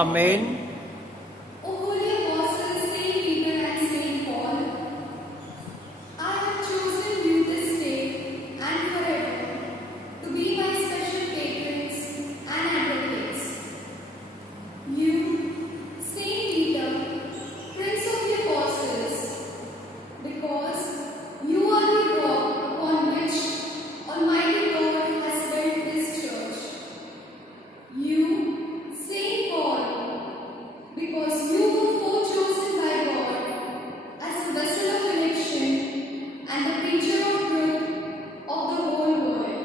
Amen. O holy apostles, Saint Peter and Saint Paul, I have chosen you this day and forever to be my special patrons and advocates. You, Saint Peter, Prince of the Apostles, because you are the rock upon which Almighty God has built His church. You, Saint Paul, because you were forechosen by God as a vessel of election and the preacher of truth of the whole world.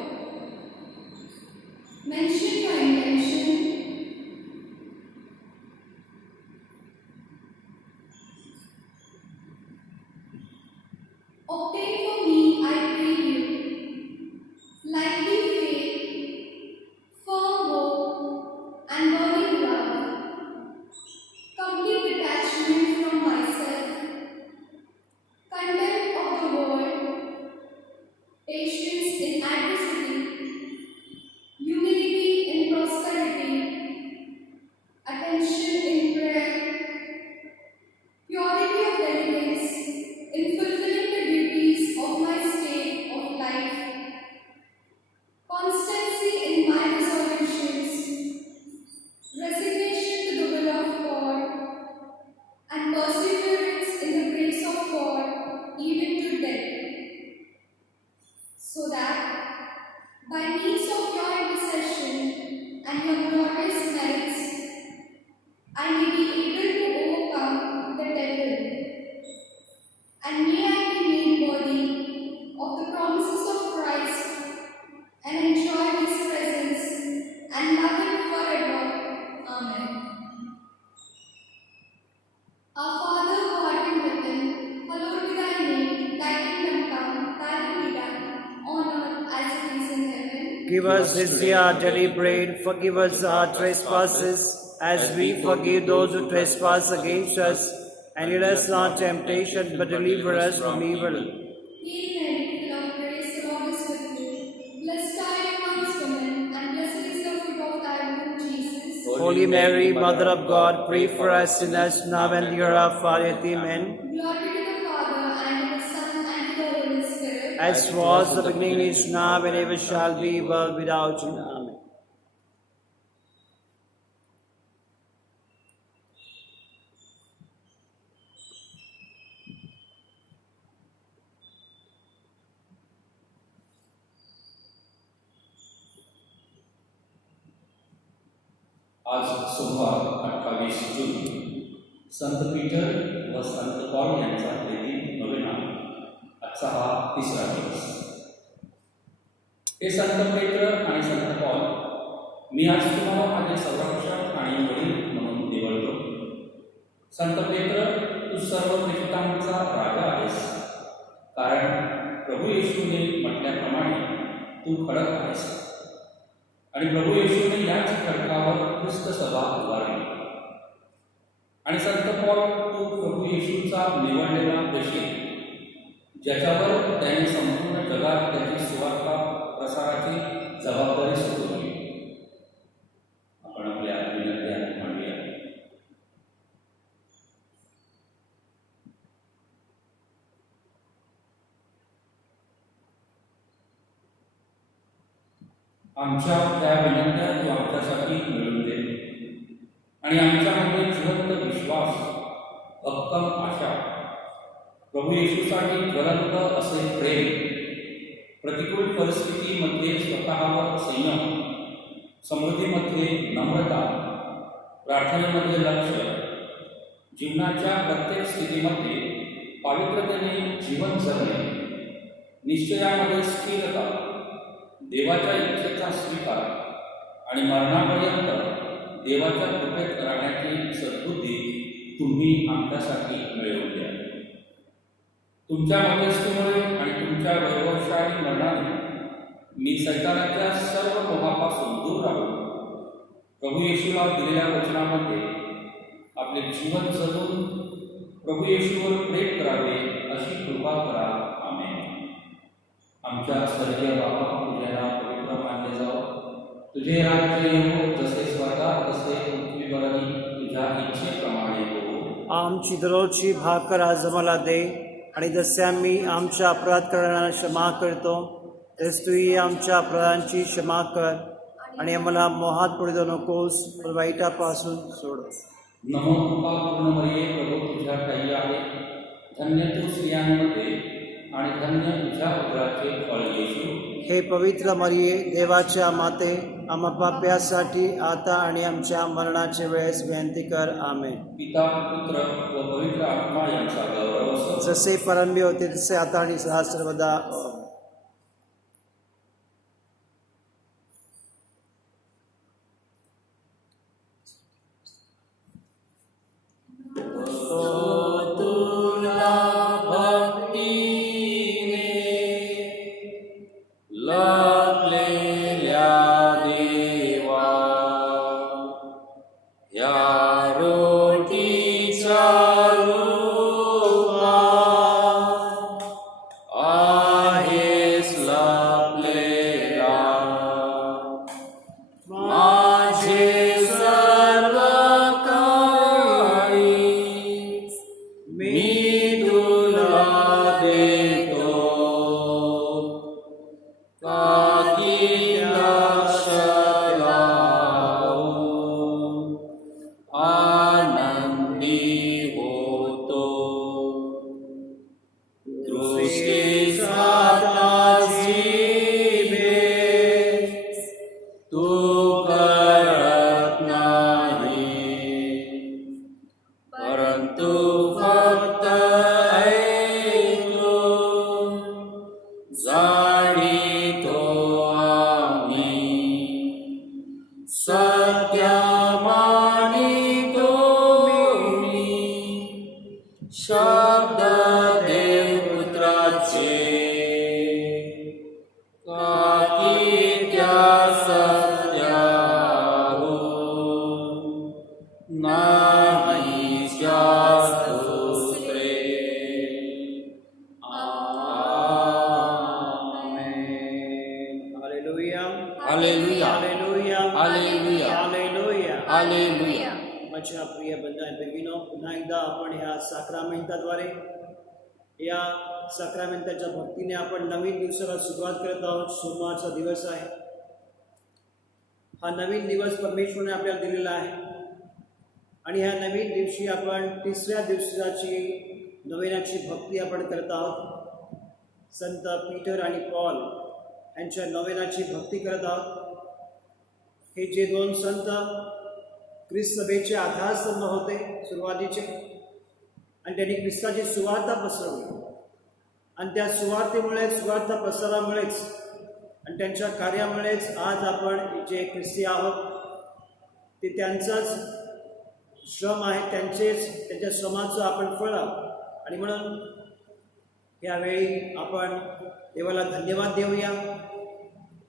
Mention your intention. Obtain for me, I pray you, lively faith, firm hope, and burning love, complete detachment from myself, contempt of the world, patience in adversity, humility in prosperity, attention in prayer, purity of diligence in fulfilling the duties of my state of life, constancy in my resolutions, resignation to the will of God, and perseverance in the grace of God, even to death, so that by means of your intercession and your glorious merits, I may be able to overcome the devil, and may I be made worthy of the promises of Christ and enjoy His presence and love Him forever. Amen. Our Father who art in heaven, hallowed be thy name. Thy kingdom come, thy will be done, on earth as it is in heaven. Give us this day our daily bread. Forgive us our trespasses, as we forgive those who trespass against us. And lead us not into temptation, but deliver us from evil. Hail Mary, full of grace, the Lord is with thee. Blessed are you amongst women, and blessed is the fruit of thy womb, Jesus. Holy Mary, Mother of God, pray for us sinners, now and at the hour of our death. Amen. Glory to the Father, and to the Son, and to the Holy Spirit. As was the beginning, is now, and ever shall be, world without end. Amen. आज सोमवार 28 जून संत Peter व संत Paul यांचा दैनिक novena आजचा हा तिसरा दिवस. हे संत पेत्र आणि संत पॉल, मी आज तुम्हाला माझे संरक्षक आणि वडील म्हणून निवडतो. संत पेत्र, तू सर्व प्रेषितांचा राजा आहेस, कारण प्रभू येशूने म्हटल्याप्रमाणे तू खडक आहेस. आणि प्रभू येशूने याच खडकावर ख्रिस्त सभा उभारली. आणि संत पॉल, तू प्रभू येशूचा निवडलेला प्रेषित, ज्याच्यावर त्याने संपूर्ण जगात त्याची सुवार्ता प्रसाराची जबाबदारी सोपवली. आपण आपल्या विनंत्या मांडूया. आमच्या त्या विनंत्या तू आमच्यासाठी मिळवून दे, आणि आमच्यामध्ये जिवंत विश्वास, भक्कम आशा, प्रभू येशूसाठी ज्वलंत असे प्रेम, प्रतिकूल परिस्थितीमध्ये स्वतःवर संयम, समृद्धीमध्ये नम्रता, प्रार्थनेमध्ये लक्ष, जीवनाच्या प्रत्येक स्थितीमध्ये पवित्रतेने जीवन जगणे, निश्चयामध्ये स्थिरता, देवाच्या इच्छेचा स्वीकार आणि मरणापर्यंत देवाच्या कृपेत राहण्याची सद्बुद्धी तुम्ही आमच्यासाठी मिळवून द्या. तुमच्या मध्यस्थीमुळे आणि तुमच्या वैभवशाली मरणाने मी सैतानाच्या सर्व मोहापासून दूर राहून प्रभू येशूला दिलेल्या वचनामध्ये आपले जीवन जगून प्रभू येशूवर प्रेम करावे अशी कृपा करा. आमेन. आमच्या स्वर्गीय बाबा, तुझे नाव पवित्र मानले जावो, तुझे राज्य येवो, जसे स्वर्गात तसे पृथ्वीवरही. तुझ्या इच्छेप्रमाणे हो. आमची दररोजची भाकर आज आम्हाला दे, आणि जसे आम्ही आमच्या अपराध करणाऱ्यांना क्षमा करतो, तसेच तूही आमच्या अपराधांची क्षमा कर, आणि आम्हाला मोहात पडू देऊ नकोस, पण वाईटापासून सोड. नमो कृपा पूर्ण मरिये, प्रभू तुझ्या ठाई आहे. धन्य तू स्त्रियांमध्ये आणि धन्य तुझ्या उदराचे फळ येशू. हे पवित्र मरिये, देवाच्या माते, आम्हा पाप्यासाठी आता आणि आमच्या मरणाच्या वेळेस विनंती कर. आमेन. पिता पुत्र व पवित्र आत्मा यांचा गौरव असो. जसे प्रारंभी होते तसे आता आणि सदा सर्वदा. आमेन. माझ्या प्रिय बंधू भगिनींनो, पुन्हा एकदा आपण ह्या साक्रामेंटाद्वारे, या साक्रामेंटाच्या भक्तीने आपण नवीन दिवसाला सुरुवात करत आहोत. सोमवारचा दिवस आहे. हा नवीन दिवस परमेश्वराने आपल्याला दिलेला आहे, आणि ह्या नवीन दिवशी आपण तिसऱ्या दिवसाची नवीनाची भक्ती आपण करत आहोत. संत पीटर आणि पॉल यांच्या नवीनाची भक्ती करत आहोत. हे जे दोन संत ख्रिस्त सभेचे आधारस्तंभ होते सुरुवातीचे, आणि त्यांनी ख्रिस्ताची सुवार्ता पसरवली, आणि त्या सुवार्ता प्रसारामुळेच आणि त्यांच्या कार्यामुळेच आज आपण जे ख्रिस्ती आहोत, ते त्यांचाच श्रम आहे, त्यांच्या श्रमाचं आपण फळ आहोत. आणि म्हणून यावेळी आपण देवाला धन्यवाद देऊया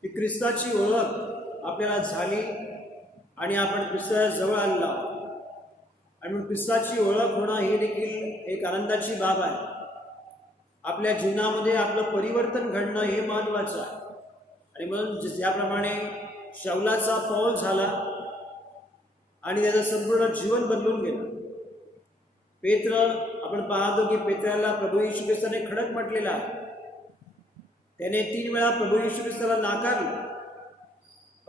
की ख्रिस्ताची ओळख आपल्याला झाली आणि आपण ख्रिस्ताच्या जवळ आलेलो आहोत. आणि म्हणून ख्रिस्ताची ओळख होणं ही देखील एक आनंदाची बाब आहे. आपल्या जीवनामध्ये आपलं परिवर्तन घडणं हे महत्त्वाचं आहे. आणि म्हणून ज्याप्रमाणे शौलाचा पौल झाला आणि त्याचं संपूर्ण जीवन बदलून गेलं. आपण पाहतो की पेत्राला प्रभू येशू ख्रिस्ताने खडक म्हटलेला आहे. त्याने 3 वेळा प्रभू येशू ख्रिस्ताला नाकारलं,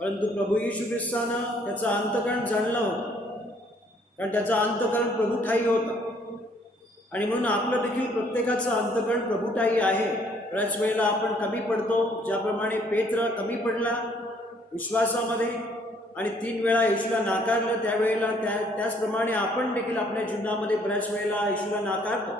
परंतु प्रभू येशू ख्रिस्तानं त्याचा अंतकरण जाणलं होतं, कारण त्याचा अंतकरण प्रभुठायी होता. आणि म्हणून आपलं देखील प्रत्येकाचं अंतकरण प्रभुठायी आहे. बऱ्याच वेळेला आपण कमी पडतो, ज्याप्रमाणे पेत्र कमी पडला विश्वासामध्ये आणि 3 वेळा येशूला नाकारलं, त्यावेळेला त्याचप्रमाणे आपण देखील आपल्या जीवनामध्ये बऱ्याच वेळेला येशूला नाकारतो.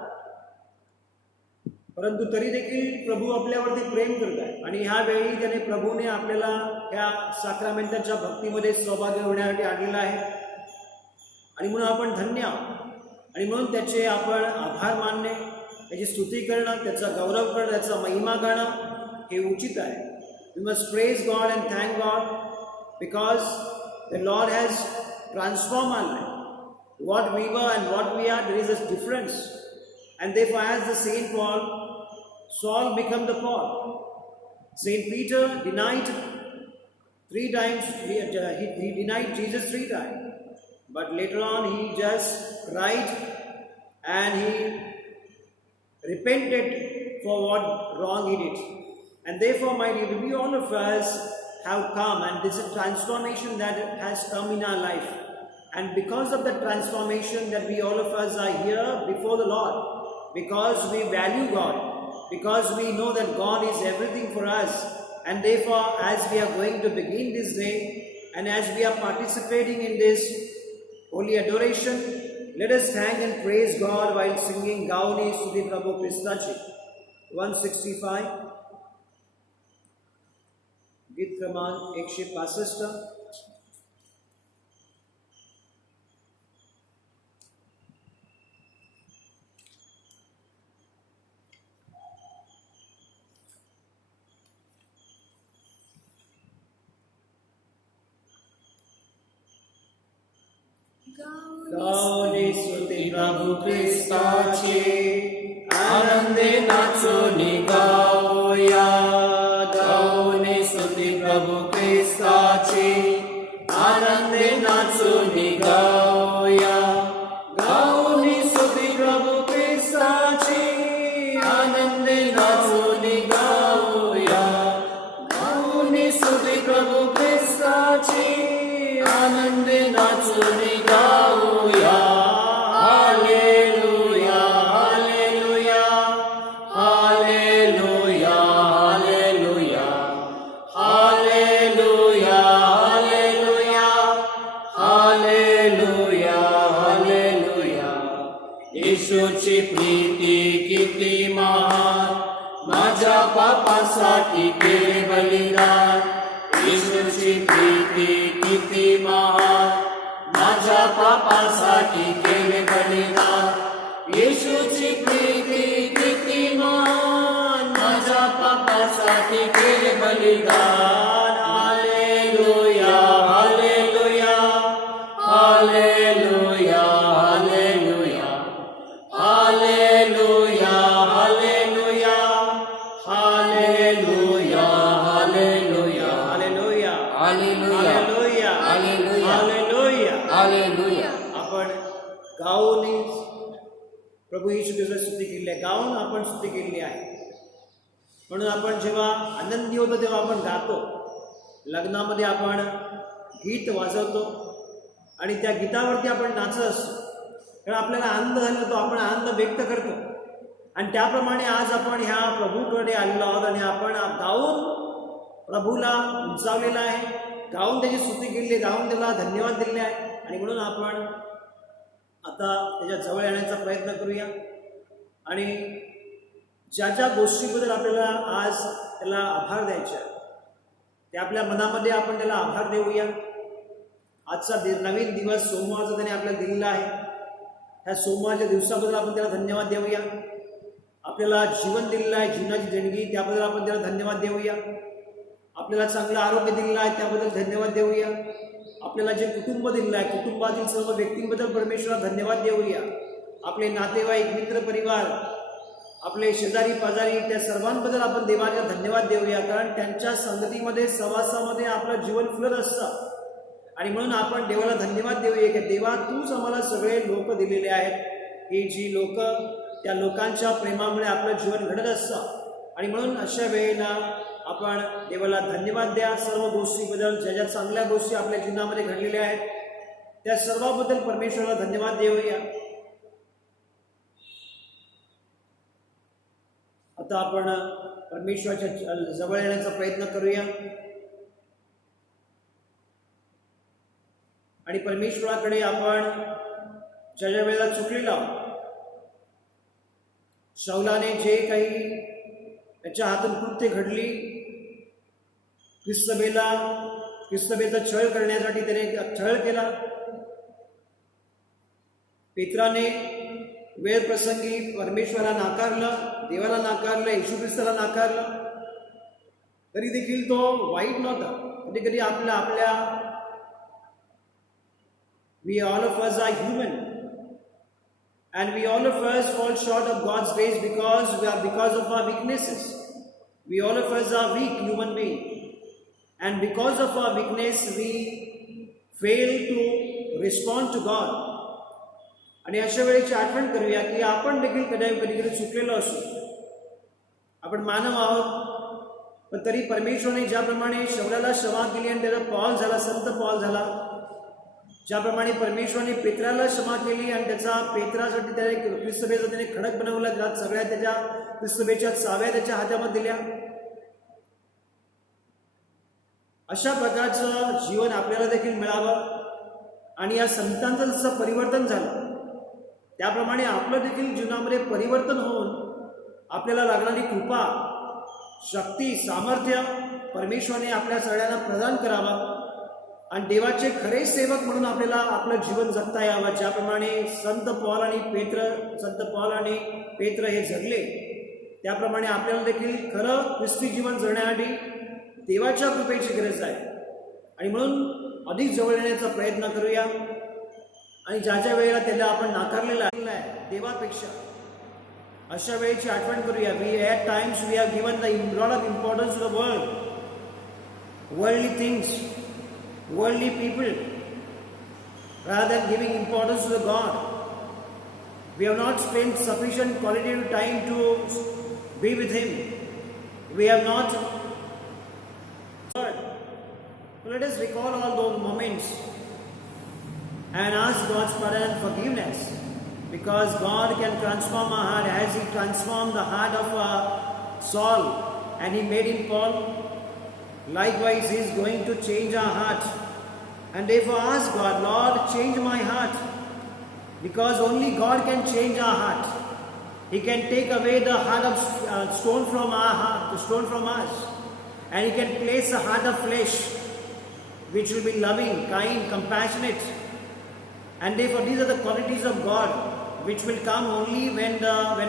परंतु तरी देखील प्रभू आपल्यावरती प्रेम करत आहे, आणि ह्यावेळी त्याने प्रभूने आपल्याला ह्या साक्रामेंटाच्या भक्तीमध्ये सहभागी होण्यासाठी आणलेला आहे. आणि म्हणून आपण धन्य आहोत. आणि म्हणून त्याचे आपण आभार मानणे, त्याची स्तुती करणं, त्याचा गौरव करणं, त्याचा महिमा गाणं हे उचित आहे. We must praise God and thank God because the Lord has transform our life. What we were and what we are, there is a difference. And therefore, as the Saint Saul became the Paul. Saint Peter denied 3 times, he denied Jesus 3 times. but later on he just cried and he repented for what wrong he did. And therefore, my dear, we all of us have come, and this is a transformation that has come in our life. And because of the transformation that we all of us are here before the Lord, because we value God, because we know that God is everything for us, and therefore as we are going to begin this day, and as we are participating in this holy adoration, let us thank and praise God while singing Gauni Sudhi Prabhu Kristachi 165. गीत क्रमांक 165. गाऊनी स्तुती प्रभू ख्रिस्ताची, आनंदे नाचून गाऊया. गाऊनी स्तुती प्रभू ख्रिस्ताची, आनंदे नाचून गाऊया. गाऊनी स्तुती प्रभू ख्रिस्ताची, आनंदे नाचून गाऊया. गाऊनी स्तुती प्रभू ख्रिस्ताची, आनंदे नाचून गाऊया. Hallelujah, hallelujah, hallelujah, hallelujah, hallelujah, hallelujah, hallelujah, hallelujah. येशूची प्रीती किती महान, माझ्या पापासाठी केले बलिदान. येशूची प्रीती किती महान, माझ्या पापासाठी केले बलिदान. येशूची प्रीती किती महान, माझ्या पापासाठी केले बलिदान. Hallelujah, hallelujah, hallelujah, hallelujah, hallelujah, hallelujah, hallelujah, hallelujah, hallelujah, hallelujah, hallelujah, hallelujah, hallelujah. आपण गाऊन प्रभू येशू ख्रिस्ताची स्तुती केली आहे, गाऊन आपण स्तुती केली आहे. म्हणून आपण जेव्हा आनंदी होतो तेव्हा आपण गातो. लग्नामध्ये आपण गीत वाजवतो आणि त्या गीतावरती आपण नाचत असतो, कारण आपल्याला आनंद झाला तो आपण आनंद व्यक्त करतो. आणि त्याप्रमाणे आज आपण ह्या प्रभूकडे आलेलो आहोत आणि आपण गाऊन प्रभूला उंचावलेला आहे, गाऊन त्याची स्तुती केली आहे, गाऊन त्याला धन्यवाद दिले आहे. आणि म्हणून आपण आता त्याच्या जवळ येण्याचा प्रयत्न करूया आणि ज्या ज्या गोष्टीबद्दल आपल्याला आज त्याला आभार द्यायचे ते आपल्या मनामध्ये आपण त्याला आभार देऊया. आजचा नवीन दिवस सोमवारचा त्याने आपल्याला दिलेला आहे. ह्या सोमवारच्या दिवसाबद्दल आपण त्याला धन्यवाद देऊया. आपल्याला जीवन दिलेलं आहे, जीवनाची देणगी, त्याबद्दल आपण त्याला धन्यवाद देऊया. आपल्याला चांगलं आरोग्य दिलेलं आहे, त्याबद्दल धन्यवाद देऊया. आपल्याला जे कुटुंब दिलेलं आहे, कुटुंबातील सर्व व्यक्तींबद्दल परमेश्वराला धन्यवाद देऊया. आपले नातेवाईक, मित्र परिवार, आपले शेजारी पाजारी, त्या सर्वांबद्दल आपण देवाला धन्यवाद देऊया, कारण त्यांच्या संगतीमध्ये, सहवासामध्ये आपलं जीवन फुलत असतं. आणि म्हणून आपण देवाला धन्यवाद देऊया की देवा तूच आम्हाला सगळे लोक दिलेले आहेत, ही जी लोक, त्या लोकांच्या प्रेमामुळे आपलं जीवन घडत असतं. आणि म्हणून अशा वेळेला आपण देवाला धन्यवाद द्या. सर्व गोष्टीबद्दल, ज्या ज्या चांगल्या गोष्टी आपल्या जीवनामध्ये घडलेल्या आहेत त्या सर्वाबद्दल परमेश्वराला धन्यवाद देऊया. आता आपण परमेश्वराच्या जवळ येण्याचा प्रयत्न करूया आणि परमेश्वराकडे आपण ज्या ज्या वेळेला चुकलेलो आहोत, शौलाने जे काही त्याच्या हातून कृत्य घडली, ख्रिस्तबेचा छळ करण्यासाठी त्याने छळ केला. पेत्राने वेळ प्रसंगी परमेश्वराला नाकारलं, देवाला नाकारलं, येशू ख्रिस्ताला नाकारलं, तरी देखील तो वाईट नव्हता. कधी कधी आपल्या we all of us are human and we all of us fall short of God's grace because of our weaknesses. We all of us are weak human beings, and because of our weakness we fail to respond to God. आणि अशा वेळेची आठवण करूया की आपण देखील कधी चुकलेलो असू. आपण मानव आहोत, पण तरी परमेश्वराने ज्याप्रमाणे शौलाला क्षमा केली आणि त्याचा पॉल झाला, संत पॉल झाला, ज्याप्रमाणे परमेश्वराने पेत्राला क्षमा केली आणि त्याचा पेत्रासाठी त्याने ख्रिस्तसभेचा त्याने खडक बनवला, ज्यात सगळ्या त्याच्या ख्रिस्तसभेच्या चाव्या त्याच्या हातामध्ये दिल्या. अशा प्रकारचं जीवन आपल्याला देखील मिळावं आणि या संतांचं जसं परिवर्तन झालं त्याप्रमाणे आपलं देखील जीवनामध्ये परिवर्तन होऊन आपल्याला लागणारी कृपा, शक्ती, सामर्थ्य परमेश्वराने आपल्या सगळ्यांना प्रदान करावा आणि देवाचे खरे सेवक म्हणून आपल्याला आपलं जीवन जगता यावं. ज्याप्रमाणे संत पॉल आणि पेत्र हे जगले त्याप्रमाणे आपल्याला देखील खरं ख्रिस्ती जीवन जगण्यासाठी देवाच्या कृपेची गरज आहे. आणि म्हणून अधिक जवळ येण्याचा प्रयत्न करूया. आणि ज्या वेळेला त्याला आपण नाकारलेला आहे देवापेक्षा, अशा वेळेची आठवण करूया. At times we have given the lot of importance to the worldly things, worldly people, rather than giving importance to the God. We have not spent sufficient qualitative time to be with Him. We have not. So let us recall all those moments and ask God's pardon and forgiveness, because God can transform our heart as He transformed the heart of Saul and He made him Paul. Likewise, He is going to change our heart. And therefore ask God, Lord, change my heart. Because only God can change our heart. He can take away the heart of stone from our heart, the stone from us. And He can place a heart of flesh, which will be loving, kind, compassionate. And therefore these are the qualities of God, which will come only when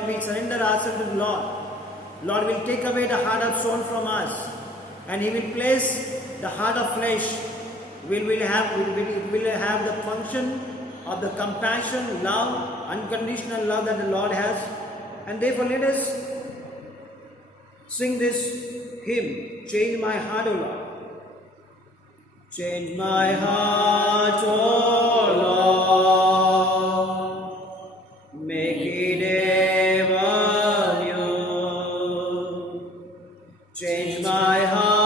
we surrender ourselves to the Lord. Lord will take away the heart of stone from us. And He will place the heart of flesh. It will have the function of the compassion, love, unconditional love that the Lord has. And therefore let us sing this hymn, Change My Heart, O Lord. Change my heart, O Lord, make it ever new. Change my heart,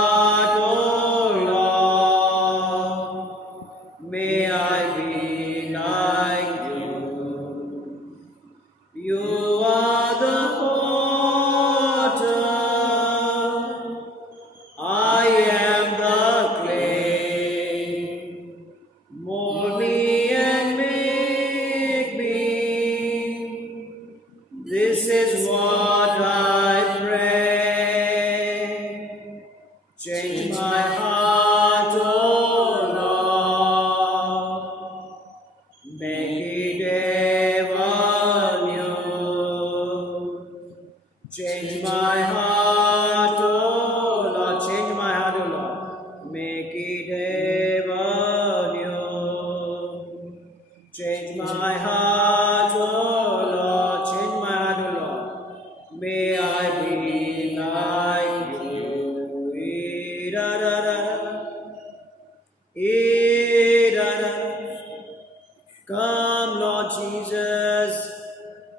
Come, Lord Jesus,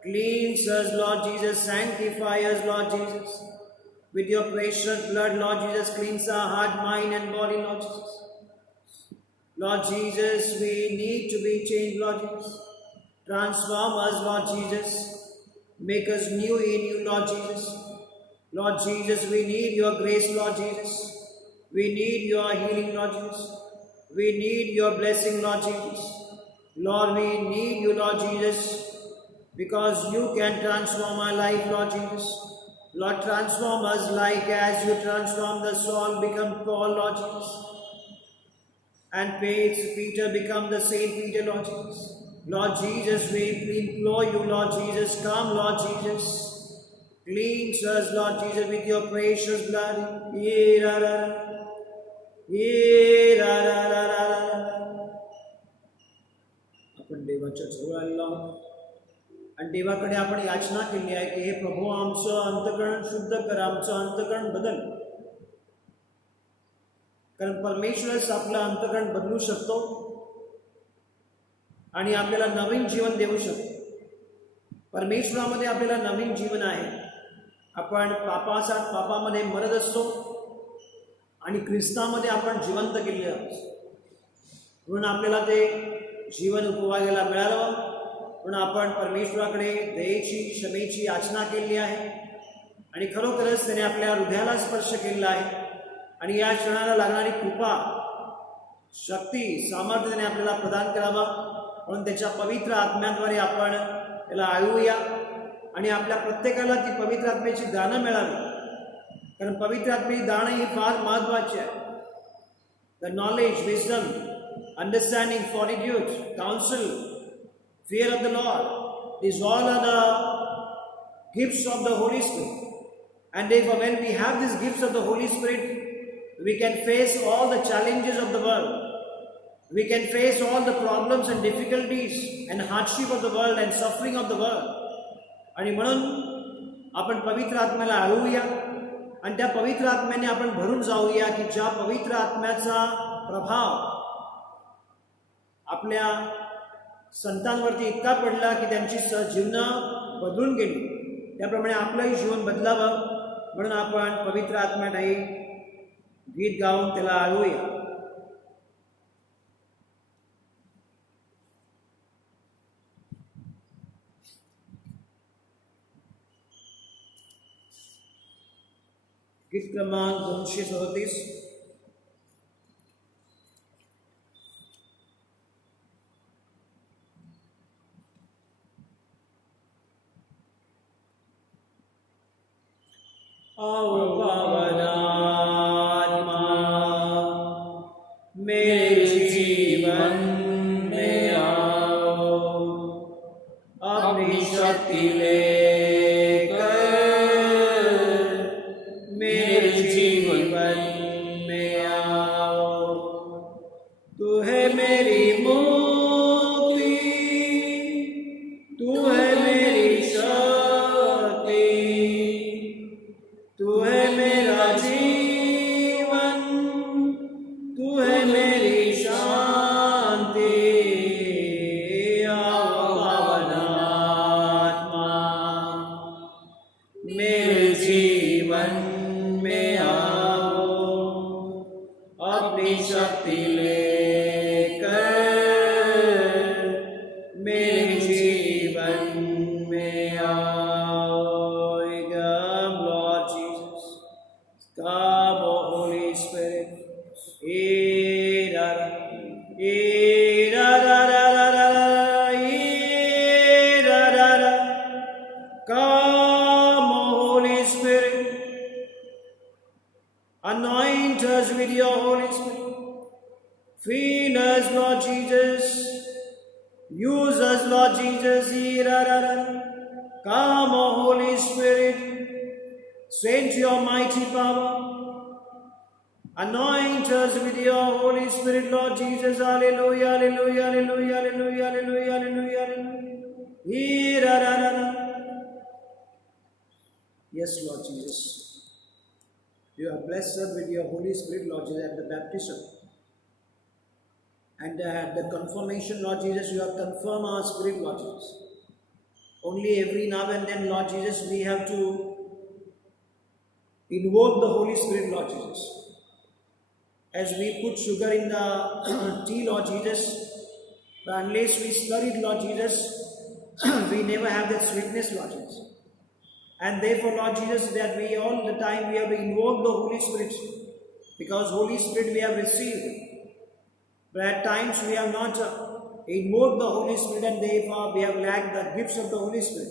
cleanse us, Lord Jesus, sanctify us, Lord Jesus. With your precious blood, Lord Jesus, cleanse our heart, mind and body, Lord Jesus. Lord Jesus, we need to be changed, Lord Jesus. Transform us, Lord Jesus. Make us new in you, Lord Jesus. Lord Jesus, we need your grace, Lord Jesus. We need your healing, Lord Jesus. We need your blessing, Lord Jesus. Lord, we need you, Lord Jesus, because you can transform our life, Lord Jesus. Lord, transform us like as you transformed the Saul become Paul, Lord Jesus. And Peter become the Saint Peter, Lord Jesus. Lord Jesus, we implore you, Lord Jesus, come, Lord Jesus. Cleanse us, Lord Jesus, with your precious blood. आपण देवाच्या जवळ आलेलो आहोत आणि देवाकडे आपण याचना केली आहे की हे प्रभू आमचं अंतकरण शुद्ध कर, आमचं अंतकरण बदल. कारण परमेश्वरच आपलं अंतकरण बदलू शकतो. आणि आपल्याला नवीन जीवन देऊ शकतो. परमेश्वरामध्ये आपल्याला नवीन जीवन आहे. आपण पापामध्ये मरत असतो आणि ख्रिस्तामध्ये आपण जिवंत केलेले आहोत. म्हणून आपल्याला ते जीवन उपभोगायला मिळालं. म्हणून आपण परमेश्वराकडे दयेची क्षमेची याचना केली आहे आणि खरोखरच त्याने आपल्या हृदयाला स्पर्श केलेला आहे. आणि या क्षणाला लागणारी कृपा, शक्ती, सामर्थ्य त्याने आपल्याला प्रदान करावा. म्हणून त्याच्या पवित्र आत्म्याद्वारे आपण त्याला आळवूया आणि आपल्या प्रत्येकाला ती पवित्र आत्म्याची दानं मिळावी. कारण पवित्र आत्म्याची दानं ही फार महत्त्वाची आहे. The knowledge, wisdom, understanding, fortitude, counsel, fear of the Lord, these all are the gifts of the Holy Spirit. And therefore, when we have these gifts of the Holy Spirit, we can face all the challenges of the world. We can face all the problems and difficulties and hardship of the world and suffering of the world. आणि म्हणून आपण पवित्र आत्म्याला आळवूया आणि त्या पवित्र आत्म्याने आपण भरून जाऊया की ज्या पवित्र आत्म्याचा प्रभाव आपल्या संतांवरती इतका पडला की त्यांची जीवनं बदलून गेली. त्याप्रमाणे आपलंही जीवन बदलावं म्हणून आपण पवित्र आत्म्याने गीत गाऊन त्याला आळवूया. गीत क्रमांक 237. आओ पावनात्मा मेरे जीवन में आओ, अपनी शक्ति लेकर मेरे जीवन में आओ. तू है मेरी मुक्ति, तू है मेरी शक्ति, तू है मेरा जीवन, तू है मेरी शांति. आओ पावनात्मा मेरे जीवन में आओ, अपनी शक्ति लेकर मेरे जीवन में आओ. Come, Lord Jesus. Come, O Holy Spirit. Come, O Holy Spirit. Anoint us with your Holy Spirit. Fill us, Lord Jesus. Use us, Lord Jesus. Come, O Holy Spirit. Send your mighty power. Anoint us with your Holy Spirit, Lord Jesus. Hallelujah, hallelujah, hallelujah, hallelujah, hallelujah, hallelujah, hallelujah. Yes, Lord Jesus. You are blessed with your Holy Spirit, Lord Jesus, at the baptism. And at the confirmation, Lord Jesus, you have confirmed our spirit, Lord Jesus. Only every now and then, Lord Jesus, we have to invoke the Holy Spirit, Lord Jesus. As we put sugar in the tea, Lord Jesus, but unless we stir it, Lord Jesus, we never have that sweetness, Lord Jesus. And therefore, Lord Jesus, that we all the time we have to invoke the Holy Spirit, because Holy Spirit we have received. But at times we have not invoked the Holy Spirit, and therefore we have lacked the gifts of the Holy Spirit.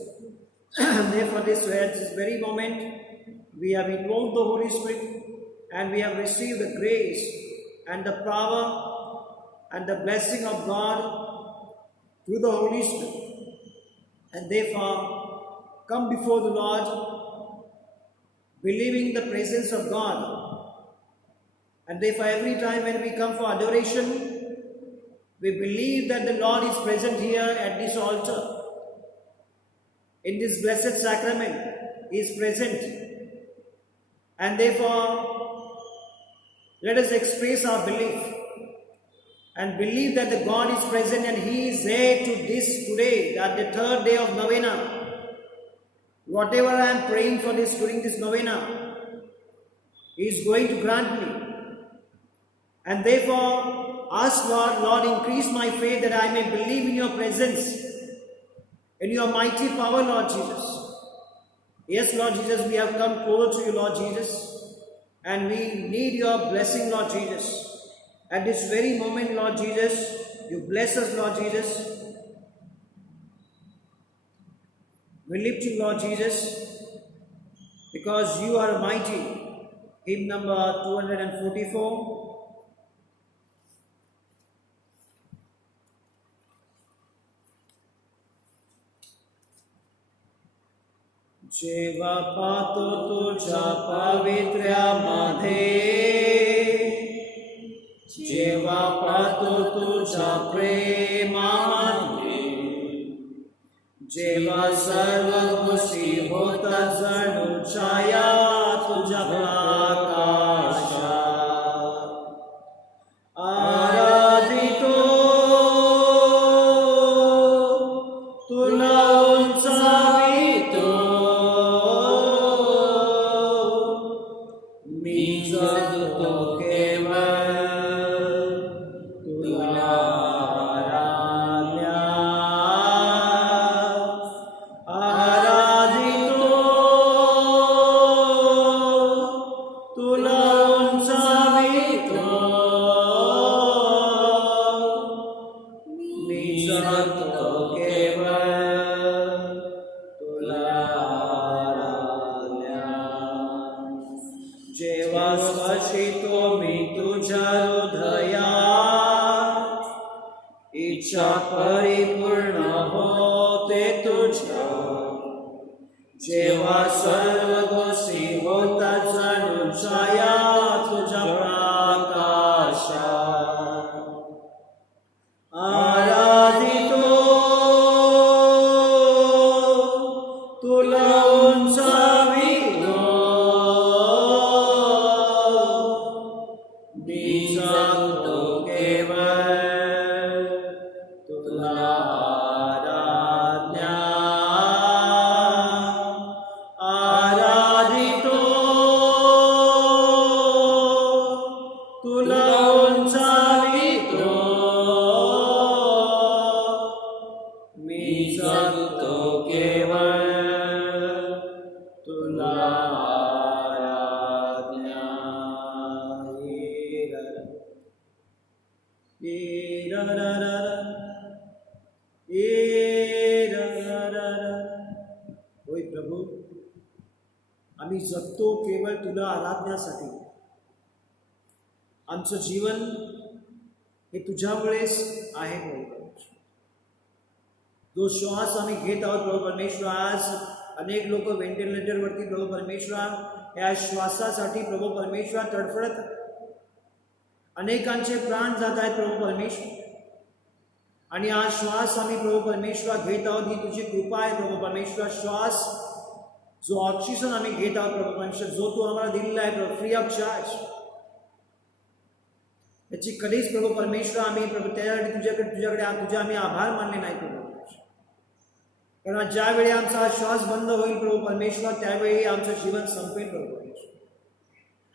Therefore, at this very moment, we have invoked the Holy Spirit, and we have received the grace and the power and the blessing of God through the Holy Spirit. And therefore, come before the Lord, believing the presence of God. And therefore, every time when we come for adoration, we believe that the Lord is present here at this altar. In this blessed sacrament, He is present. And therefore, let us express our belief and believe that the God is present and He is there to this today, that the third day of novena. Whatever I am praying for this during this novena, He is going to grant me. And therefore, ask God, Lord, increase my faith that I may believe in your presence, in your mighty power, Lord Jesus. Yes, Lord Jesus, we have come close to you, Lord Jesus, and we need your blessing, Lord Jesus. At this very moment, Lord Jesus, you bless us, Lord Jesus. We lift you, Lord Jesus, because you are mighty. Hymn number 244. जेव्हा पाहतो तुझ्या पावित्र्यामध्ये, जेव्हा पाहतो तुझ्या प्रेमामध्ये, जेव्हा सर्व गोष्टी होतात जणू छाया तुझ्या प्रकाशात, आराधितो तुला उंचावितो, मी जगतो केवळ तुला आराधितो, तुला उंचावितो, मी जगतो केवळ तुला जेव्हा स्पर्शितो मी तुझ्या हृदयात, इच्छा परिपूर्ण होते तुझ्या, जेव्हा सर्व गोष्टी होतात जणू छाया तुझ्या प्रकाशात, आराधितो तुला उंचावितो, मी जगतो केवळ तुला आराधितो, तुला उंचावितो, मी जगतो केवळ तुला होय प्रभू, आम्ही जगतो केवळ तुला आराधण्यासाठी. आमचं जीवन हे तुझ्यामुळेच आहे प्रभू. जो श्वास आम्ही घेत आहोत प्रभू परमेश्वर, आज अनेक लोक व्हेंटिलेटरवरती प्रभू परमेश्वर या श्वासासाठी प्रभू परमेश्वर तडफडत, अनेकांचे प्राण जात आहेत प्रभू परमेश्वर, आणि हा श्वास आम्ही प्रभू परमेश्वर घेत आहोत ही तुझी कृपा आहे प्रभू परमेश्वर. श्वास जो ऑक्सिजन आम्ही घेत आहोत प्रभू परमेश्वर, जो तू आम्हाला दिलेला आहे प्रभू फ्री ऑफ चार्ज, याची कधीच प्रभू परमेश्वर आम्ही प्रभू त्यासाठी तुझ्याकडे आम्ही आभार मानले नाही प्रभू परमेश्वर. कारण ज्यावेळी आमचा हा श्वास बंद होईल प्रभू परमेश्वर, त्यावेळी आमचं जीवन संपेल प्रभू परमेश्वर.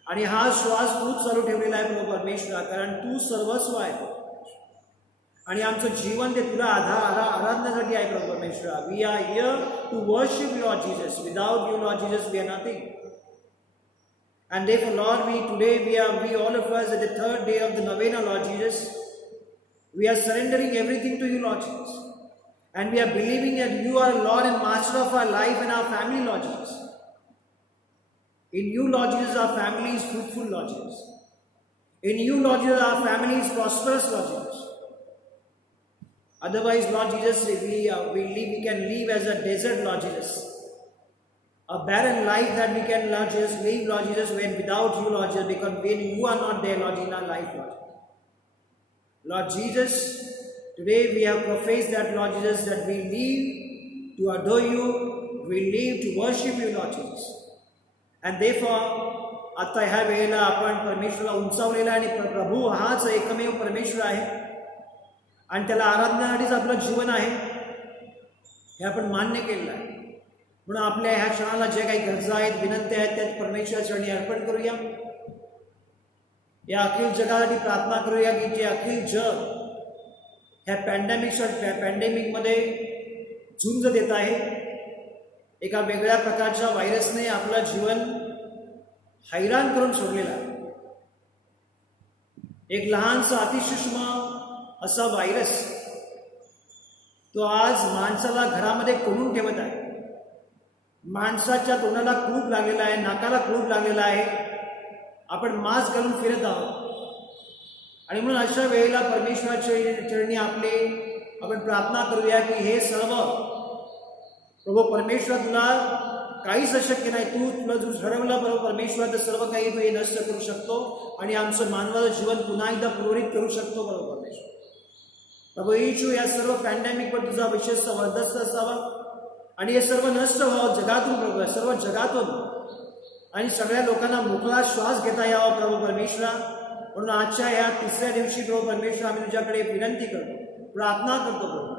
आणि हा श्वास तूच चालू ठेवलेला आहे प्रभू परमेश्वर, कारण तू सर्वस्व आहे आणि आमचं जीवन ते तुला आराधण्यासाठी आहे प्रभू परमेश्वर. We are here to worship Lord Jesus. Without you Lord Jesus we are nothing. And therefore, Lord, we all of us at the third day of the novena, Lord Jesus, we are surrendering everything to you, Lord Jesus. And we are believing that you are Lord and Master of our life and our family, Lord Jesus. In you, Lord Jesus, our family is fruitful, Lord Jesus. In you, Lord Jesus, our family is prosperous, Lord Jesus. Otherwise, Lord Jesus, we can live as a desert, Lord Jesus. A barren life that we can, Lord Jesus, live, Lord Jesus, when without you, Lord Jesus, because when you are not there, Lord, in our life, Lord. Lord Jesus, today we have professed that, Lord Jesus, that we live to adore you, we live to worship you, Lord Jesus. And therefore, आता ह्या वेळेला आपण परमेश्वराला उंचावलेला आणि प्रभू हाच एकमेव परमेश्वर आहे आणि त्याला आराधण्यासाठीच आपलं जीवन आहे हे आपण मान्य केलेलं आहे. म्हणून आपल्या ह्या क्षणाला जे काही गरजा आहेत, विनंत्या आहेत, त्यात परमेश्वरा चरणी अर्पण करूया. या अखिल जगासाठी प्रार्थना करूया की जे अखिल जग ह्या पॅन्डेमिकमध्ये झुंज देत आहे. एका वेगळ्या प्रकारच्या व्हायरसने आपलं जीवन हैराण करून सोडलेलं आहे. एक लहानसा अतिसूक्ष्म असा व्हायरस तो आज माणसाला घरामध्ये कोंडून ठेवत आहे. माणसाच्या तोंडाला कुलूप लागलेला आहे, नाकाला कुलूप लागलेला आहे. आपण मास्क घालून फिरत आहोत आणि म्हणून अशा वेळेला परमेश्वराच्या चरणी आपण प्रार्थना करूया की हे सर्व प्रभू परमेश्वर, तुला काहीच अशक्य नाही. तुला जो ठरवलं प्रभू परमेश्वर, तर सर्व काही तू हे नष्ट करू शकतो आणि आमचं मानवाचं जीवन पुन्हा एकदा पूर्वरित करू शकतो प्रभू परमेश्वर. प्रभू येशू, या सर्व पॅन्डेमिकवर तुझा विशेष वर्चस्व असावा आणि हे सर्व नष्ट व्हावं जगातून प्रभू, सर्व जगातून, आणि सगळ्या लोकांना मोकळा श्वास घेता यावा प्रभू परमेश्वरा. म्हणून आजच्या या तिसऱ्या दिवशी प्रभू परमेश्वर आम्ही तुझ्याकडे विनंती करतो, प्रार्थना करतो प्रभू.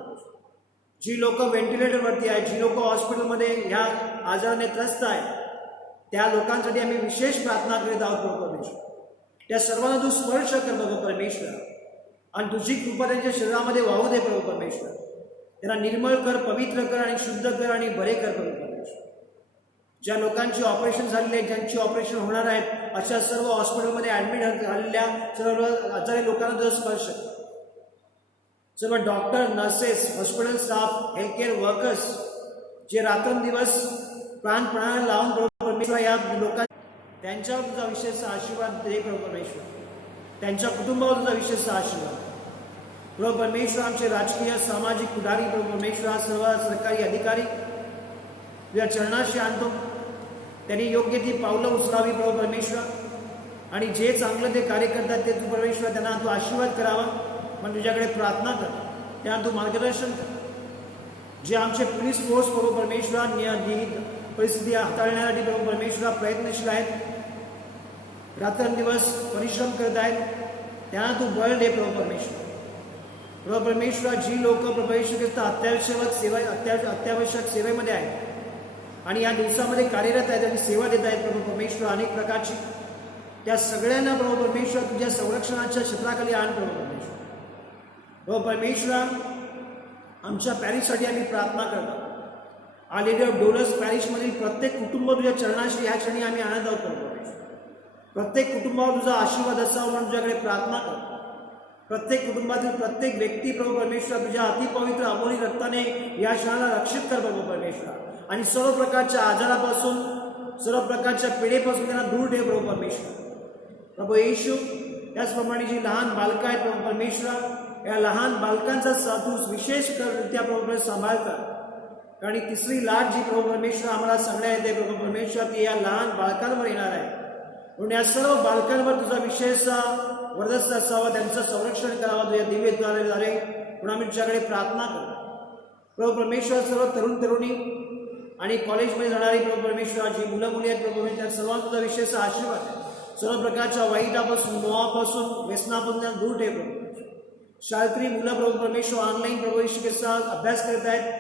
जी लोक व्हेंटिलेटरवरती आहेत, जी लोक हॉस्पिटलमध्ये ह्या आजाराने त्रस्त आहेत, त्या लोकांसाठी आम्ही विशेष प्रार्थना करीत आहोत प्रभू परमेश्वर. त्या सर्वांना तू स्पर्श कर प्रभू परमेश्वर आणि तुझी कृपा त्यांच्या शरीरामध्ये वाहू दे प्रभू परमेश्वर. त्यांना निर्मळ कर, पवित्र कर आणि शुद्ध कर आणि बरे कर प्रभू परमेश्वर. ज्या लोकांची ऑपरेशन झालेली आहेत, ज्यांची ऑपरेशन होणार आहेत, अशा सर्व हॉस्पिटलमध्ये ॲडमिट झालेल्या सर्व आजारी लोकांना तुझा स्पर्श कर. सर्व doctor, nurses, hospital staff, healthcare workers जे रात्रंदिवस प्राणपणाला लावून प्रभू परमेश्वर या लोकांना, त्यांच्यावर तुझा विशेष आशीर्वाद दे प्रभू परमेश्वर. त्यांच्या कुटुंबावर तुझा विशेष आशीर्वाद प्रभू परमेश्वर. आमचे राजकीय, सामाजिक पुढारी प्रभू परमेश्वर, सर्व सरकारी अधिकारी तुझ्या चरणाशी आणतो. त्यांनी योग्य ती पावलं उचलावी प्रभू परमेश्वर आणि जे चांगलं ते कार्य करतात ते तू परमेश्वर त्यांना तू आशीर्वाद करावा म्हणून तुझ्याकडे प्रार्थना कर. त्यांना तू मार्गदर्शन कर. जे आमचे पोलीस फोर्स प्रभू परमेश्वर परिस्थिती हाताळण्यासाठी प्रभू परमेश्वर प्रयत्नशील आहेत, रात्रंदिवस परिश्रम करत आहेत, त्यांना तू बळ दे प्रभू परमेश्वर. प्रभू परमेश्वर, जी लोक प्रभू अत्यावश्यक सेवेमध्ये आहेत आणि या दिवसामध्ये कार्यरत आहेत आणि सेवा देत आहेत प्रभू परमेश्वर अनेक प्रकारची, त्या सगळ्यांना प्रभू परमेश्वर तुझ्या संरक्षणाच्या क्षेत्राखाली आण प्रभू परमेश्वर. प्रभू परमेश्वर, आमच्या पॅरिससाठी आम्ही प्रार्थना करतो. आ लेडी ऑफ डोलर्स पॅरिसमधील प्रत्येक कुटुंब तुझ्या चरणाशी ह्या क्षणी आम्ही आणत आहोत प्रभू परमेश्वर. प्रत्येक कुटुंबावर तुझा आशीर्वाद असावा म्हणून तुझ्याकडे प्रार्थना करतो. प्रत्येक कुटुंबातील प्रत्येक व्यक्ती प्रभू परमेश्वर तुझ्या अतिपवित्र अमोली रक्ताने या क्षणाला रक्षित कर प्रभू परमेश्वर आणि सर्व प्रकारच्या आजारापासून, सर्व प्रकारच्या पिढेपासून त्यांना दूर ठेव प्रभू परमेश्वर. प्रभू येशू, त्याचप्रमाणे जी लहान बालकं आहेत प्रभू परमेश्वर, या लहान बालकांचा तू विशेष रित्या प्रभू सांभाळ कर. कारण तिसरी लाट जी प्रभू परमेश्वर आम्हाला सगळ्या येते प्रभू परमेश्वर, ती या लहान बालकांवर येणार आहे. म्हणून या सर्व बालकांवर तुझा विशेष वर्चस्व असावा, त्यांचं संरक्षण करावं तुझ्या दिव्यद्वारे म्हणून आम्ही तुझ्याकडे प्रार्थना करतो. प्रभू परमेश्वर, सर्व तरुण तरुणी आणि कॉलेजमध्ये जाणारी प्रभू परमेश्वर, जी मुलं मुली आहेत प्रभू त्या सर्वांना तुझा विशेष आशीर्वाद आहे. सर्व प्रकारच्या वाईटापासून, मोहापासून, व्यसनापासून त्यांना दूर ठेव प्रभू. शाळकरी मुलं प्रभू परमेश्वर ऑनलाईन प्रभू येशू ख्रिस्ता अभ्यास करत आहेत,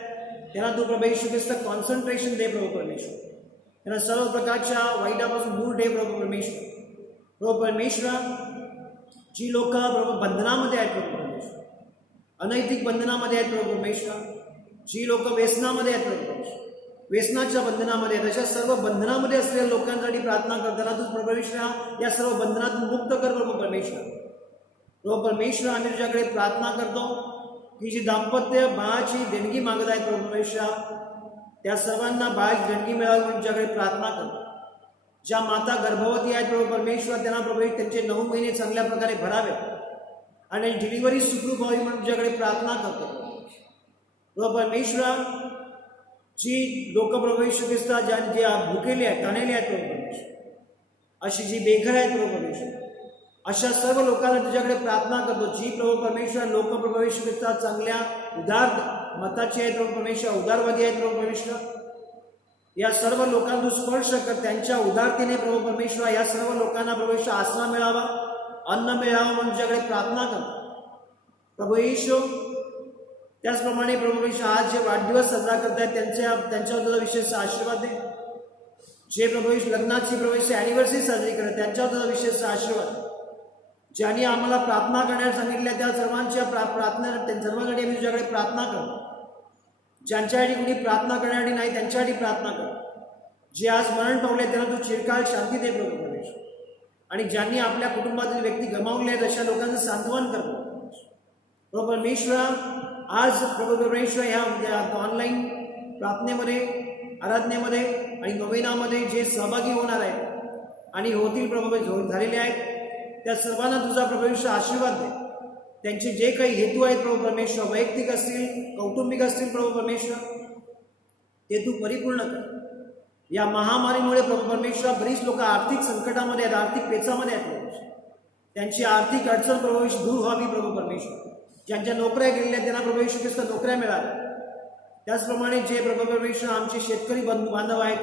त्यांना तू प्रभू येशू ख्रिस्ता कॉन्सन्ट्रेशन दे प्रभू परमेश्वर. त्यांना सर्व प्रकारच्या वाईटापासून दूर ठेव प्रभू परमेश्वर. प्रभू परमेश्वर, जी लोक प्रभू बंधनामध्ये आहेत प्रभू परमेश्वर, अनैतिक बंधनामध्ये आहेत प्रभू परमेश्वर, जी लोक व्यसनामध्ये आहेत प्रभू परमेश्वर, व्यसनाच्या बंधनामध्ये आहेत, अशा सर्व बंधनामध्ये असलेल्या लोकांसाठी प्रार्थना करताना तू प्रभू परमेश्वर या सर्व बंधनातून मुक्त कर प्रभू परमेश्वर. प्रभू परमेश्वर, आम्ही तुझ्याकडे प्रार्थना करतो की जी दाम्पत्य बाळाची देणगी मागत आहेत प्रभू परमेश्वर, त्या सर्वांना बाळाची देणगी मिळावी म्हणून तुझ्याकडे प्रार्थना करतो. ज्या माता गर्भवती आहेत प्रभू परमेश्वर, त्यांना प्रभू त्यांचे 9 महिने चांगल्या प्रकारे भरावे आणि डिलिव्हरी सुखरूप व्हावी म्हणून तुझ्याकडे प्रार्थना करतो. प्रभू परमेश्वर, जी लोक प्रभू येशू ख्रिस्ता ज्या भुकेले आहेत, ताणलेले आहेत प्रभू परमेश्वर, अशी जी बेघर आहेत प्रभू परमेश्वर, अशा सर्व लोकांना तुझ्याकडे प्रार्थना करतो. जी प्रभू परमेश्वर लोक प्रभू येशू ख्रिस्ता चांगल्या उदार मताची आहेत प्रभू परमेश्वर, उदारवादी आहेत प्रभू परमेश्वर, या सर्व लोकांना तू स्पर्श कर. त्यांच्या उदारतेने प्रभू परमेश्वर या सर्व लोकांना प्रभू आसरा मिळावा, अन्न मिळावं म्हणून तुझ्याकडे प्रार्थना करतो. प्रभू येशू, त्याचप्रमाणे प्रभू येशू आज जे वाढदिवस साजरा करतायत त्यांच्यावर तुझा विशेष आशीर्वाद दे. जे प्रभू येशू लग्नाची प्रभू येशू ॲनिव्हर्सरी साजरी करत त्यांच्यावर तुझा विशेष आशीर्वाद. ज्यांनी आम्हाला प्रार्थना करण्यास सांगितल्या त्या सर्वांच्या प्रार्थना सर्वांसाठी आम्ही तुझ्याकडे प्रार्थना करतो. ज्यांच्यासाठी कुणी प्रार्थना करण्यासाठी नाही त्यांच्यासाठी प्रार्थना कर. जे आज मरण पावले त्यांना तू चिरकाल शांती दे प्रभू परमेश्वर. आणि ज्यांनी आपल्या कुटुंबातील व्यक्ती गमावले आहेत अशा लोकांचं सांत्वन कर प्रभू परमेश्वरा. आज प्रभू परमेश्वर ह्या ऑनलाईन प्रार्थनेमध्ये, आराधनेमध्ये आणि नोवेनामध्ये जे सहभागी होणार आहेत आणि होतील प्रभू झालेले आहेत त्या सर्वांना तुझा प्रभू परमेश्वर आशीर्वाद दे. त्यांचे जे काही हेतू आहेत प्रभू परमेश्वर, वैयक्तिक असतील, कौटुंबिक असतील प्रभू परमेश्वर, ते तू परिपूर्ण कर. या महामारीमुळे प्रभू परमेश्वर बरीच लोक आर्थिक संकटामध्ये आहेत, आर्थिक पेचामध्ये आहेत प्रभू. त्यांची आर्थिक अडचण प्रभू परमेश्वर दूर व्हावी प्रभू परमेश्वर. ज्यांच्या नोकऱ्या गेलेल्या त्यांना प्रभू परमेश्वर नोकऱ्या मिळाल्या. त्याचप्रमाणे जे प्रभू परमेश्वर आमचे शेतकरी बांधव आहेत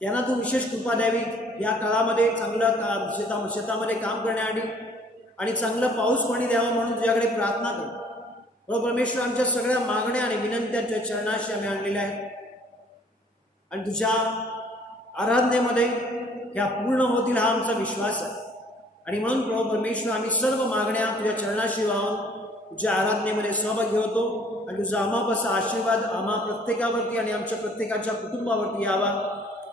त्यांना तू विशेष कृपा द्यावी. या काळामध्ये चांगलं शेतामध्ये काम करण्यासाठी आणि चांगलं पाऊस पाणी द्यावं म्हणून तुझ्याकडे प्रार्थना कर प्रभू परमेश्वर. आमच्या सगळ्या मागण्या आणि विनंत्या तुझ्या चरणाशी आम्ही आणलेल्या आहेत आणि तुझ्या आराधनेमध्ये ह्या पूर्ण होतील हा आमचा विश्वास आहे. आणि म्हणून प्रभू परमेश्वर आम्ही सर्व मागण्या तुझ्या चरणाशी वाहून तुझ्या आराधनेमध्ये सहभागी होतो आणि तुझा आम्हापासून आशीर्वाद आम्हा प्रत्येकावरती आणि आमच्या प्रत्येकाच्या कुटुंबावरती यावा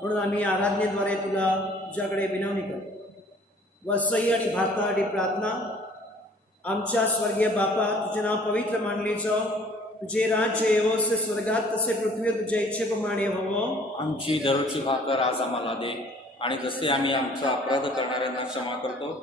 म्हणून आम्ही आराधनेद्वारे तुझ्याकडे विनवणी करतो. वसई आणि भारतासाठी प्रार्थना. आमच्या स्वर्गीय बापा, तुझे नाव पवित्र मानले जाओ. तुझे राज्य येवो, जसे स्वर्गात तसे पृथ्वीवर तुझ्या इच्छेप्रमाणे व्हावं. आमची दररोजची भाकर आज आम्हाला दे, आणि जसे आम्ही आमचा अपराध करणाऱ्यांना क्षमा करतो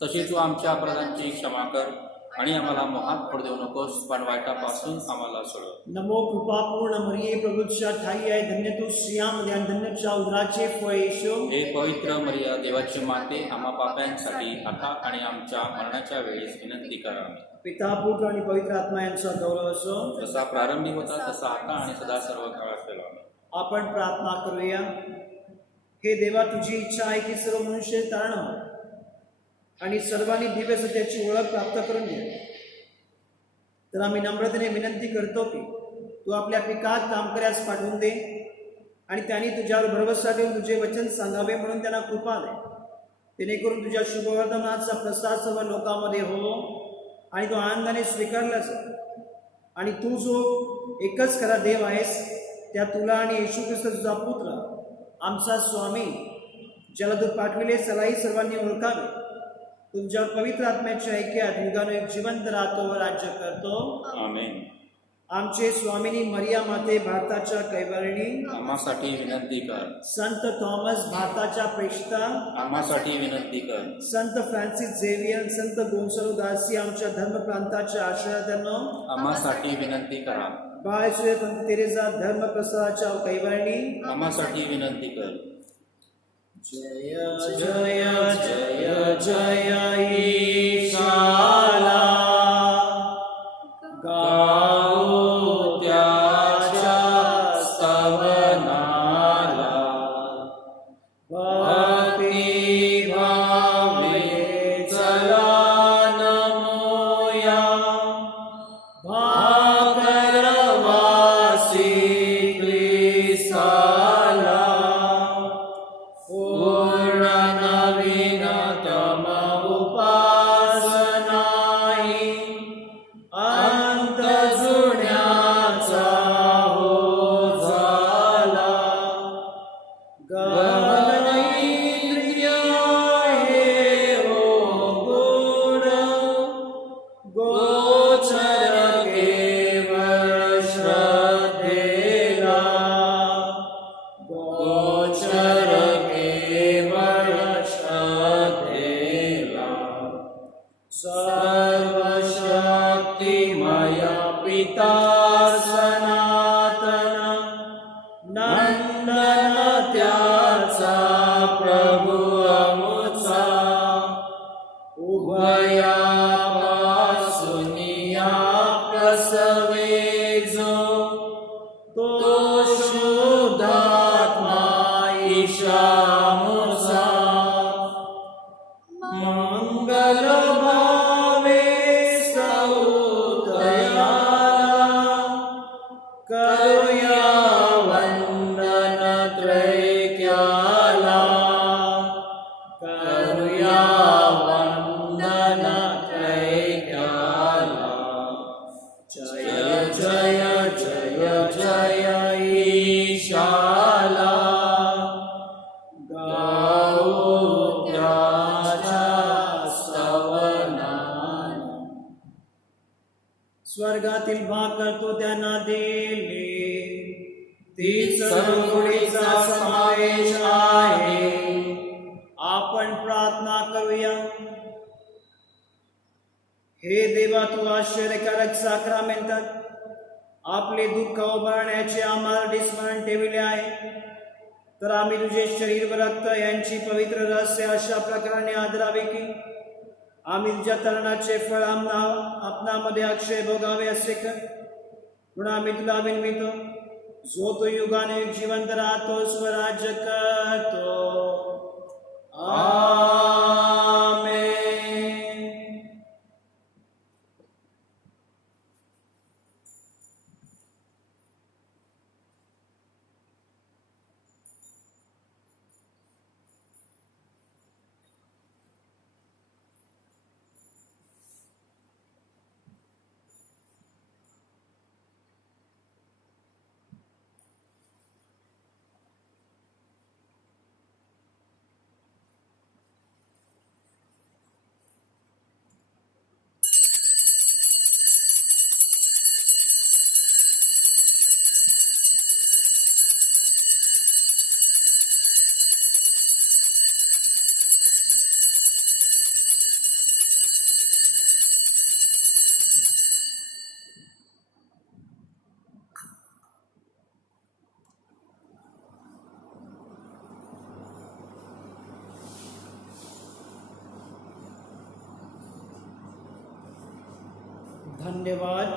तसे तू आमच्या अपराधांची क्षमा कर, आणि आम्हाला मोहात पडू देऊ नकोस, पण वाईटापासून आम्हाला सोडव. नमो कृपा पूर्ण मरिये, प्रभु तुझ्या ठाई आहे, धन्य तू स्त्रियांमध्ये आणि धन्य तुझ्या उदराचे फळ येशू. हे पवित्र मरिया, देवाची माते, आम्हा पाप्यांसाठी आता आणि आमच्या मरणाच्या वेळेस विनंती करा. पिता, पुत्र आणि पवित्र आत्मा यांचा गौरव असो. जसा प्रारंभी होता तसा आता आणि सदा सर्व काळात ठेवा. आपण प्रार्थना करूया. हे देवा, तुझी इच्छा आहे की सर्व मनुष्य तारण आणि सर्वांनी दिव्य सत्याची ओळख प्राप्त करून घ्या. तर आम्ही नम्रतेने विनंती करतो की तू आपल्या पिकात कामकऱ्यास पाठवून दे आणि त्यांनी तुझ्यावर भरवसा देऊन तुझे वचन सांगावे म्हणून त्यांना कृपा दे, जेणेकरून तुझ्या शुभवर्तमानाचा प्रसार सर्व लोकांमध्ये हो आणि तो आनंदाने स्वीकारला जातो. आणि तू जो एकच खरा देव आहेस, त्या तुला आणि येशू ख्रिस्त तुझा पुत्र आमचा स्वामी ज्याला तू पाठविले सलाही सर्वांनी ओळखावे, तुमच्या पवित्र आत्म्याच्या ऐक्यात युगानुयुग जिवंत राहतो व राज्य करतो. आमेन. आमचे स्वामिनी मरिया माते, भारताच्या कैवारिणी, आम्हासाठी विनंती कर. संत थॉमस, भारताच्या प्रेषिता, आम्हासाठी विनंती कर. संत फ्रान्सिस झेवियर, संत गोन्सलो गार्सिया, आमच्या धर्मप्रांताच्या आश्रयात्यांनो, आम्हासाठी विनंती करा. बाळसूर्य संत तेरेसा, धर्म प्रसाराच्या कैवारिणी, आम्हासाठी विनंती कर. जय जय जय जय ईशाला, गाओ त्याच्या स्तवनाला, भक्ती भावे चला नमोया, भाकरवासी ख्रिस्ताला, पूर्ण नवीनतम उपासनाही, अंत जुन्याचा हो झाला. गगनैत्रिय हे हो गुण, गोचर केवळ श्रद्धेला, गोचर केवळ श्रद्धेला. सर्वशक्तिमय पिता सनातन, नंदन त्याचा प्रभु अमुचा, उभयापासून या प्रसवे जो, तो शुद्धात्मा ईशामुसा, मंगल भावे सौ त्याच्या स्तवनान. स्वर्गातील भाकर तो त्यांना दिले, तीच सर्व गोडीचा समावेश आहे. आपण प्रार्थना करूया. हे देवा, तू आश्चर्यकारक साक्रामेंटात आपले दुःख उभारण्याचे आम्हाला स्मरण ठेवले आहे, तर आम्ही तुझे शरीर व रक्त यांची पवित्र रहस्य अशा प्रकारे आदरावे की आम्ही तुझ्या तरणाचे फळ आपणामध्ये अक्षय भोगावे असे कर. म्हणून आम्ही तुला विनवितो, जो तो युगाने जिवंत राहतो, स्वराज्य करतो. आमेन. धन्यवाद.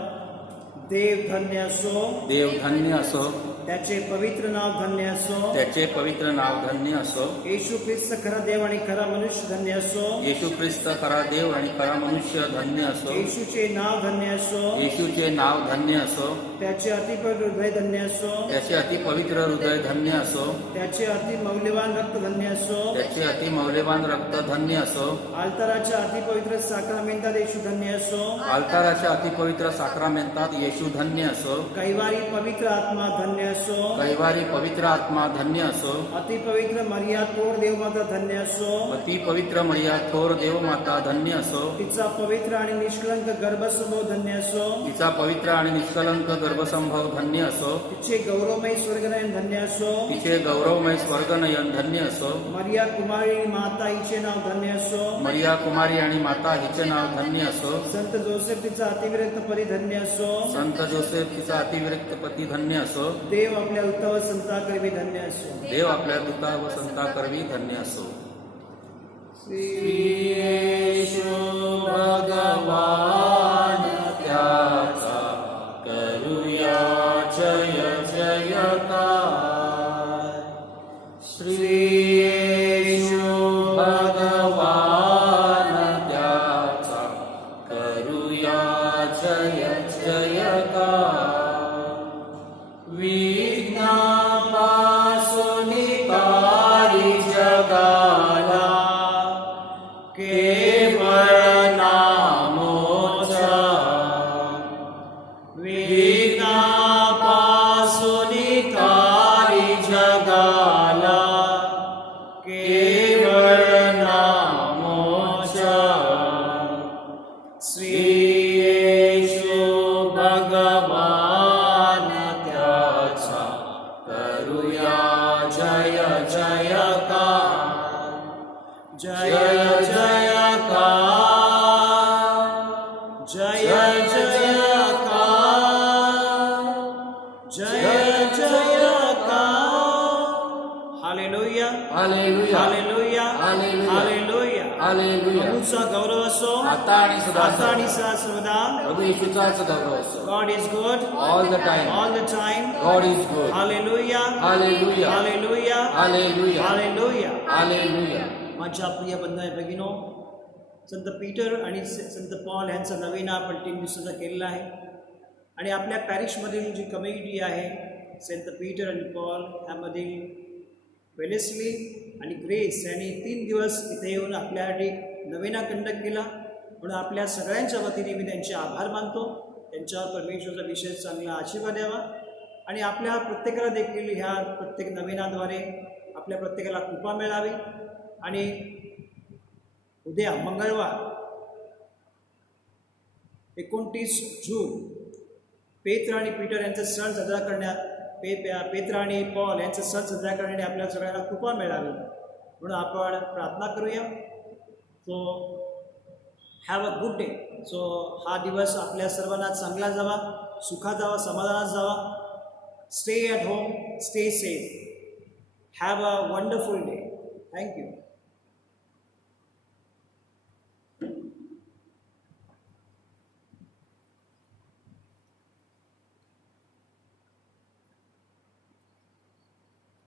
देव धन्य असो, देव धन्य असो, त्याचे पवित्र नाव धन्य असो. त्याचे पवित्र नाव धन्य असो. येशू ख्रिस्त खरा देव आणि खरा मनुष्य धन्य असो. येशू ख्रिस्त खरा देव आणि खरा मनुष्य धन्य असो. येशूचे नाव धन्य असो. येशूचे नाव धन्य असो. त्याचे अतिपवित्र हृदय धन्य असो. त्याचे अतिपवित्र हृदय धन्य असो. त्याचे अति मौल्यवान रक्त धन्य असो. त्याचे अतिमौल्यवान रक्त धन्य असो. आल्ताराच्या अतिपवित्र साक्रामेंटात येशू धन्य असो. अल्ताराच्या अतिपवित्र साक्रामेंतात येशू धन्य असो. कैवारी पवित्र आत्मा धन्य असो. कैवारी पवित्र आत्मा धन्य असो. अतिपवित्र मर्या थोर देवमाता धन्य असो. अति पवित्र मर्या थोर देवमाता धन्य असो. तिचा पवित्र आणि निष्कलंक गर्भसंभव धन्य असो. तिचा पवित्र आणि निष्कलंक गर्भसंभव धन्य असो. तिचे गौरवमय स्वर्गनयन धन्य असो. तिचे गौरवमय स्वर्गनयन धन्य असो. मर्या कुमारी माता हिचे नाव धन्य असो. मर्या कुमारी आणि माता हिचे नाव धन्य असो. संत जोसेफ तिचा अतिविरक्त परी धन्य असो. संत जोसेफ तिचा अतिविरक्त पती धन्य असो. देव आपल्या उत्तव संता करवी धन्य असो. देव आपल्या दूता व संता करवी धन्य असो. भगवान त्याचा करूया जय जयकार. श्री येशू भगवान त्याचा करूया जय जयकार. विघ्नापासून तारी जगाला केवळ नामोच्चार. विघ्नापासून तारी जगाला केवळ नामोच्चार. श्री येशू भगवान त्याचा करूया जय जयकार. जय जयकार. जय जयकार. जय जयकार. Hallelujah. Hallelujah. Hallelujah. Hallelujah. Hallelujah. Hallelujah. प्रभूचा गौरव असो, आता आणि सदा आता आणि सर्वदा. प्रभू येशूचाच गौरव असो. God is good All the time. all the time. God is good. Hallelujah. Hallelujah. Hallelujah. Hallelujah. Hallelujah. Hallelujah. माझ्या प्रिय बंधू भगिनो, संत पीटर आणि संत पॉल यांचा नवीन आपण 3 दिवसाचा केलेला आहे. आणि आपल्या पॅरिशमधील जी कम्युनिटी आहे, संत पीटर आणि पॉल ह्यामधील वेलेस्ली आणि ग्रेस यांनी 3 दिवस इथे येऊन आपल्यासाठी नवीना कंडक्ट केला. म्हणून आपल्या सगळ्यांच्या वतीने मी त्यांचे आभार मानतो. त्यांच्यावर परमेश्वराचा विशेष चांगला आशीर्वाद द्यावा आणि आपल्या प्रत्येकाला देखील ह्या प्रत्येक नवीनाद्वारे आपल्या प्रत्येकाला कृपा मिळावी आणि उद्या मंगळवार 29 जून पेत्र आणि पीटर यांचा सण साजरा करण्यात पेत्र आणि पॉल यांचा सण साजरा करण्याने आपल्या सगळ्यांना कृपा मिळावी म्हणून आपण प्रार्थना करूया. So have a good day. So हा दिवस आपल्या सर्वांना चांगला जावा, सुखात जावा, समाधानात जावा. Stay at home, stay safe. Have a wonderful day. Thank you.